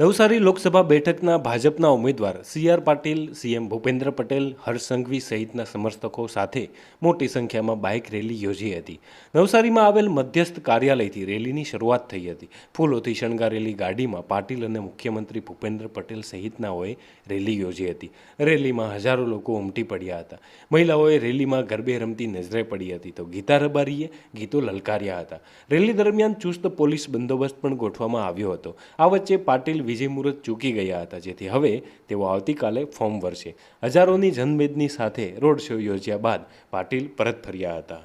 નવસારી લોકસભા બેઠકના ભાજપના ઉમેદવાર સી.આર. પાટીલ, સીએમ ભૂપેન્દ્ર પટેલ, હર્ષ સંઘવી સહિતના સમર્થકો સાથે મોટી સંખ્યામાં બાઇક રેલી યોજી હતી. નવસારીમાં આવેલ મધ્યસ્થ કાર્યાલયથી રેલીની શરૂઆત થઈ હતી. ફૂલોથી શણગારેલી ગાડીમાં પાટીલ અને મુખ્યમંત્રી ભૂપેન્દ્ર પટેલ સહિતનાઓએ રેલી યોજી હતી. રેલીમાં હજારો લોકો ઉમટી પડ્યા હતા. મહિલાઓએ રેલીમાં ગરબે રમતી નજરે પડી હતી તો ગીતા રબારીએ ગીતો લલકાર્યા હતા. રેલી દરમિયાન ચુસ્ત પોલીસ બંદોબસ્ત પણ ગોઠવવામાં આવ્યો હતો. આ વચ્ચે પાટીલ વિજય મુહૂર્ત ચૂકી ગયા હતા, જેથી હવે તેઓ આવતીકાલે ફોર્મ ભરશે. હજારોની જનમેદની સાથે રોડ શો યોજ્યા બાદ પાટીલ પરત ફર્યા હતા.